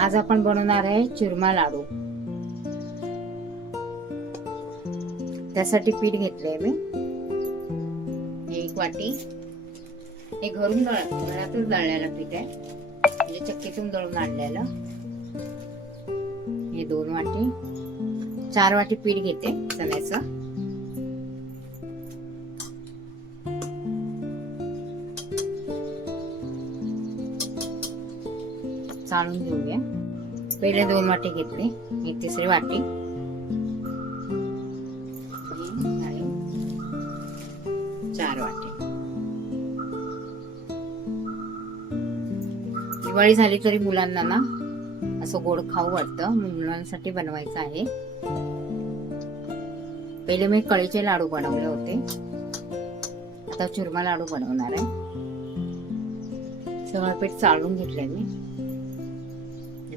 आज आपण बनवणार आहे चुरमा लाडू। त्यासाठी पीठ घेतलंय मी 1 वाटी। हे घरातच दळलेलं पीठ आहे, म्हणजे चक्कीतून दळून आणलेलं। हे 2 वाटी, 4 वाटी पीठ घेते चण्याचं। चाळून घेऊया। पहिले 2 वाटी घेतली, ही 3री वाटी आणि 4 वाटी। दिवाळी झाली तरी मुलांना ना असं गोड खाऊ वाटतं, मुलांसाठी बनवायचं आहे। पहिले मी कळीचे लाडू बनवले होते, आता चुरमा लाडू बनवणार आहे। सगळं पीठ चाळून घेतलंय मी,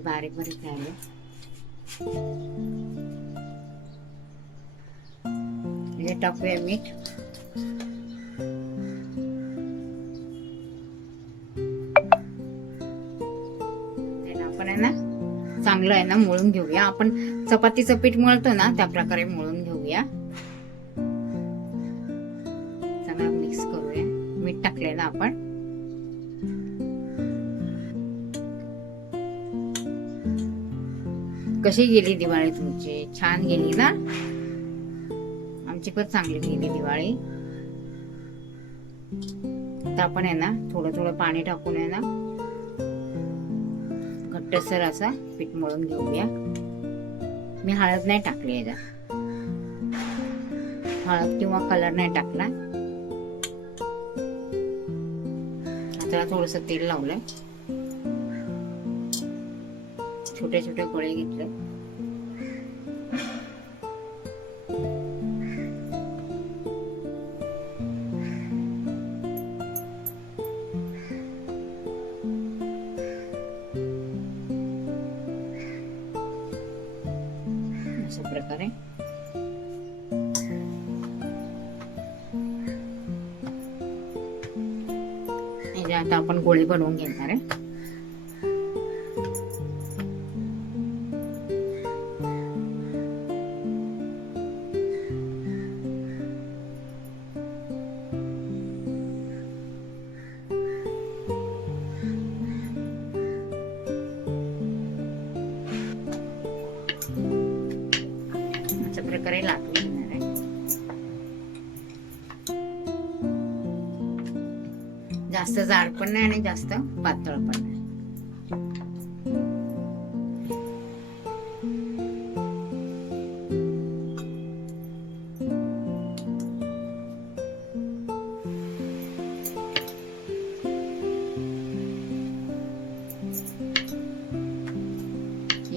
बारीक बारीक झाले। हे टाकूया मीठ। आपण आहे ना चांगलं आहे ना मळून घेऊया। आपण चपातीचं पीठ मळतो ना त्या प्रकारे मळून घेऊया। चांगलं मिक्स करूया। मीठ टाकले ना आपण। कशी गेली दिवाळी तुमची? छान गेली ना? आमची पण चांगली गेली दिवाळी। आता आपण आहे ना थोडं थोडं पाणी टाकून आहे ना घट्टसर असा पीठ मळून घेऊया। मी हळद नाही टाकली याच्यात, हळद किंवा कलर नाही टाकला। आता थोडस तेल लावलंय, छोटे छोटे गोळे घेतले। अशा प्रकारे आता आपण गोळे बनवून घेणार आहे। प्रकारे लाटून घेणार आहे। जास्त जाड पण नाही आणि जास्त पातळ पण नाही।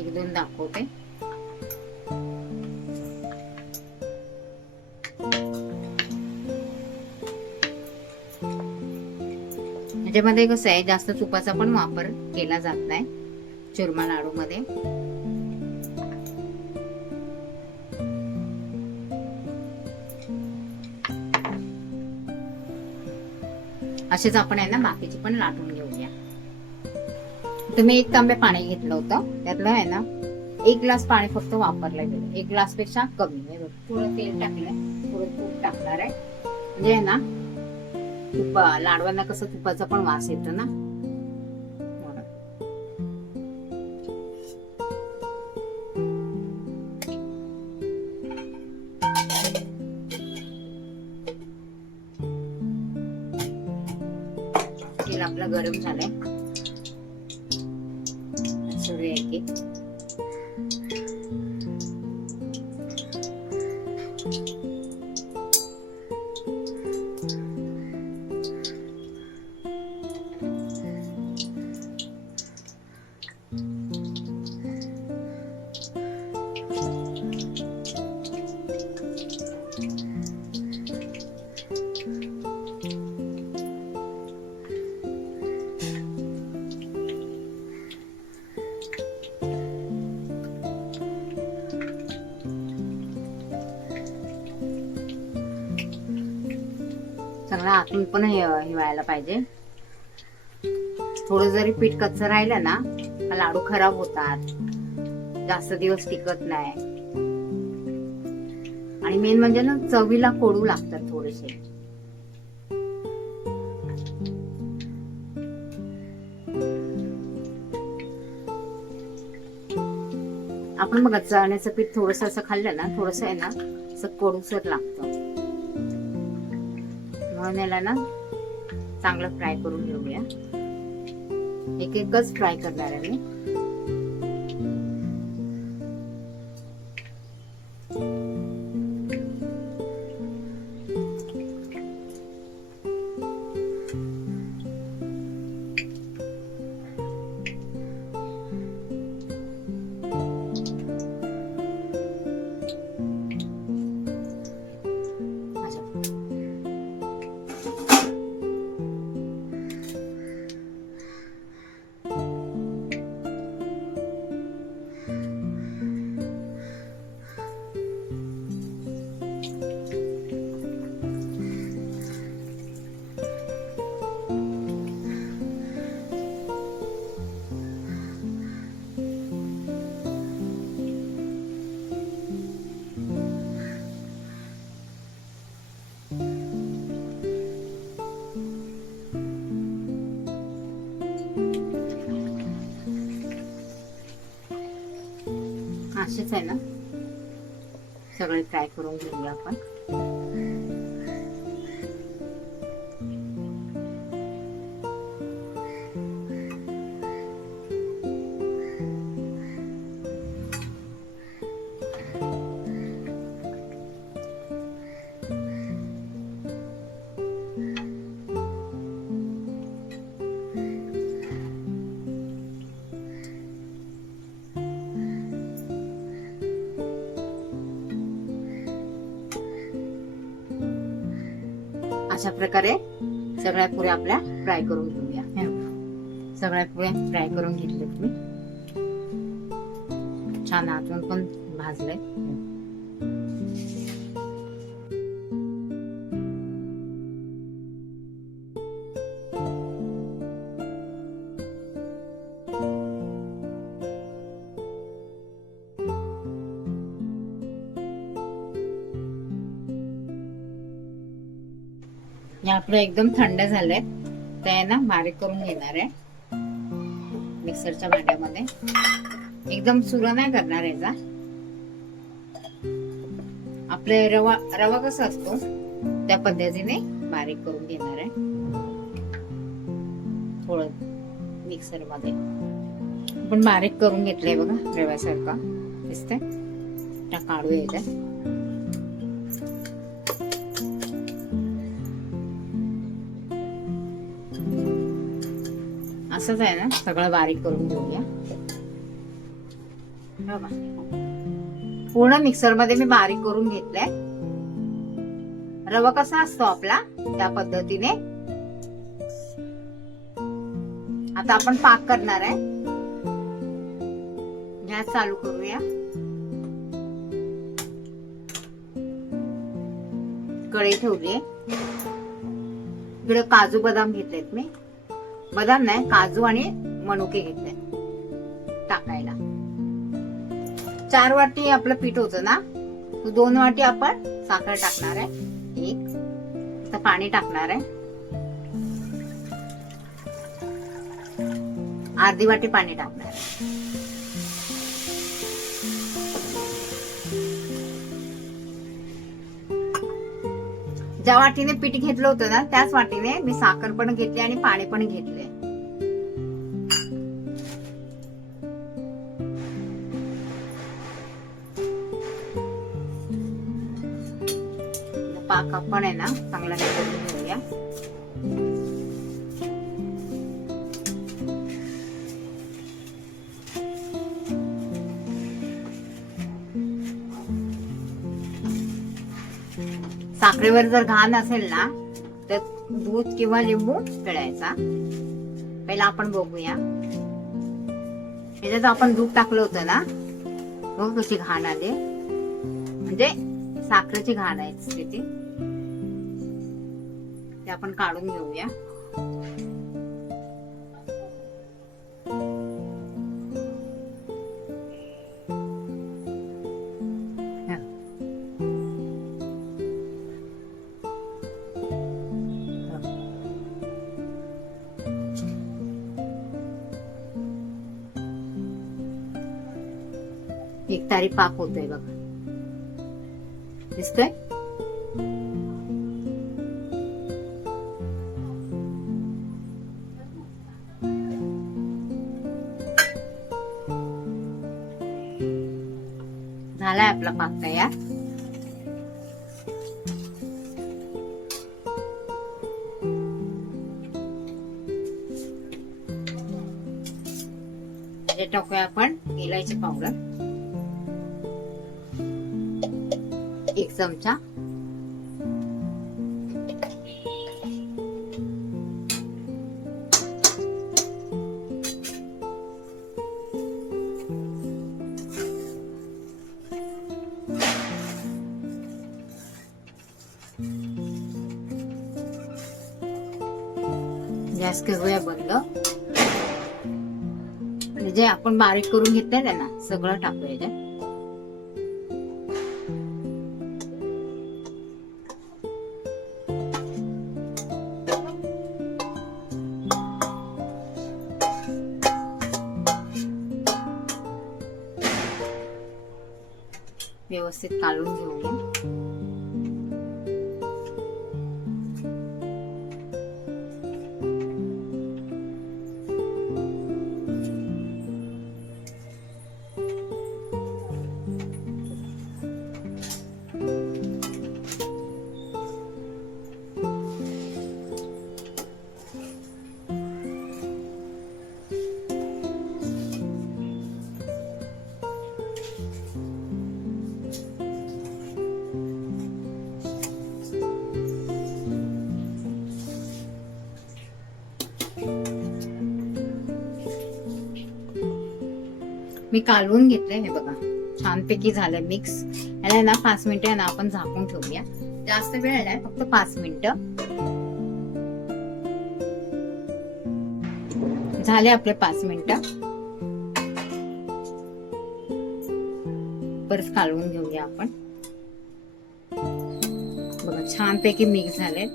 एक दोन दाखवते। त्याच्यामध्ये कसं आहे, जास्त तुपाचा पण वापर केला जात नाही चुरमा लाडू मध्ये। असेच आपण आहे ना बाकीचे पण लाटून घेऊया। तर मी 1 तांबे पाणी घेतलं होतं, त्यातलं आहे ना 1 ग्लास पाणी फक्त वापरलं गेलं। 1 ग्लास पेक्षा कमी। थोडं तेल टाकलंय, थोडं तूप टाकणार आहे, म्हणजे आहे ना लाडवांना कसं तुपाचा पण वास येतो ना। तेल आपलं गरम झालंय, सोडूया एक। चांगला आतून पण हे व्हायला पाहिजे। थोडं जरी पीठ कच्चं राहिलं ना लाडू खराब होतात, जास्त दिवस टिकत नाही, आणि मेन म्हणजे ना चवीला कडू लागतात थोडेसे. आपण बघा चण्याचं पीठ थोडस असं खाल्लं ना, थोडस आहे ना असं कडूसर लागतं, म्हणून याला ना चांगलं फ्राय करून घेऊया. एक एकच फ्राय करणार आहे मी. असेच आहे ना सगळे फ्राय करून घेऊया आपण. अशा प्रकारे सगळ्या पुऱ्या आपल्या फ्राय करून घेऊया. सगळ्या पुऱ्या फ्राय करून घेतल्यात मी. छान आतून पण भाजलंय. हे आपलं एकदम थंड झालंय, ते आहे ना बारीक करून घेणार आहे मिक्सरच्या भांड्यामध्ये. एकदम सुरा नाही करणार याचा. आपले रवा कसा असतो त्या पद्धतीने बारीक करून घेणार आहे. थोडं मिक्सर मध्ये आपण बारीक करून घेतलंय बघा, रव्यासारखा दिसतंय. त्या काढू यायचं. असंच आहे ना सगळं बारीक करून घेऊया. पूर्ण मिक्सर मध्ये मी बारीक करून घेतलंय. रवा कसा असतो आपला त्या पद्धतीने. आता आपण पाक करणार आहे. गॅस चालू करूया. कढई ठेवली. इकडे काजू बदाम घेतलेत मी. बदाम नाही, काजू आणि मनुके घेतले टाकायला. 4 वाटी आपलं पीठ होतं ना, 2 वाटी आपण साखर टाकणार आहे. 1 आता पाणी टाकणार आहे. अर्धी वाटी पाणी टाकणार आहे. ज्या वाटीने पीठ घेतलं होतं ना त्याच वाटीने मी साखर पण घेतली आणि पाणी पण घेतले. पाक आपण आहे ना चांगला करून घेऊया. साखरेवर जर घाण असेल ना तर दूध किंवा लिंबू पिळायचा. पहिला आपण बघूया. त्याच्यात आपण दूध टाकलं होतं ना, बघ कशी घाण आली. म्हणजे साखरेची घाण आहे ती. ते आपण काढून घेऊया. एक तारी पाक होतोय बघा, दिसतोय? झालाय आपला पाक तयार. टाकूया आपण इलायची पावडर 1 चमचा, गॅस करूया बंद. जे आपण बारीक करून घेतलंय ना सगळं टाकूया. व्यवस्थित काढून घेऊया. मी कालवून घेतलंय, हे बघा छानपैकी झालंय मिक्स. याला ना 5 मिनिटं ना आपण झाकून ठेवूया. जास्त वेळ नाही, फक्त 5 मिनिटं. झाले आपले 5 मिनिटं. परत कालवून घेऊया आपण. बघा छानपैकी मिक्स झाले.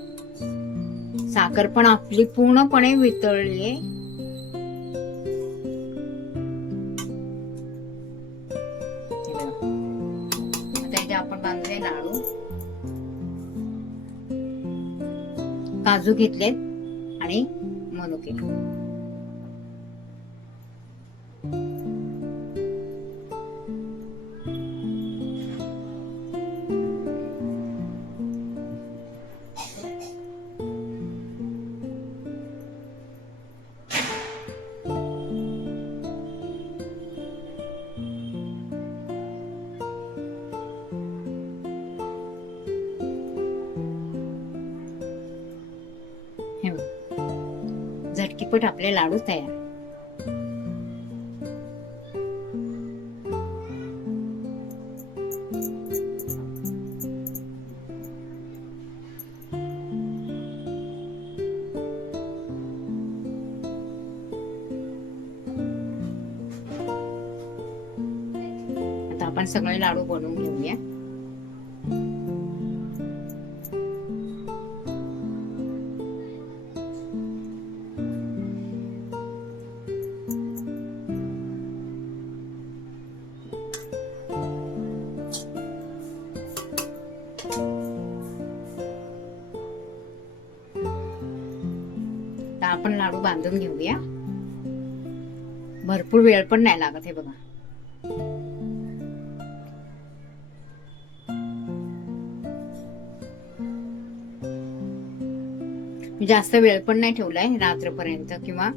साखर पण आपली पूर्णपणे वितळली. आपण बांधले लाडू. काजू घेतलेत आणि मनुके. झटकीपट आपले लाडू तयार. आता आपण सगळे लाडू बनवून घेऊया. आपण लाडू बांधून घेऊया. भरपूर वेळ पण नाही लागत. हे बघा जास्त वेळ पण नाही ठेवलाय, रात्रपर्यंत किंवा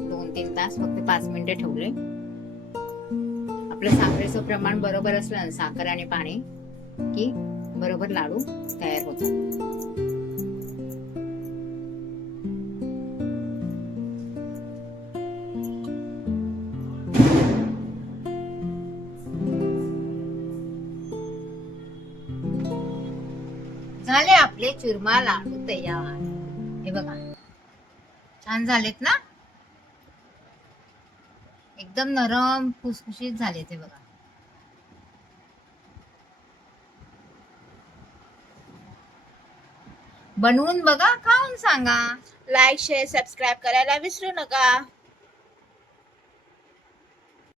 2-3 तास, फक्त 5 मिनिटं ठेवले. आपलं साखरेचं प्रमाण बरोबर असलं ना, साखर आणि पाणी, की बरोबर लाडू तयार होतात. झाले आपले चुरमा लाडू तयार. हे बघा छान झालेत ना, एकदम नरम खुसखुशीत झाले ते बघा. बनवून बघा, खाऊन सांगा. लाईक शेअर सबस्क्राईब करायला विसरू नका.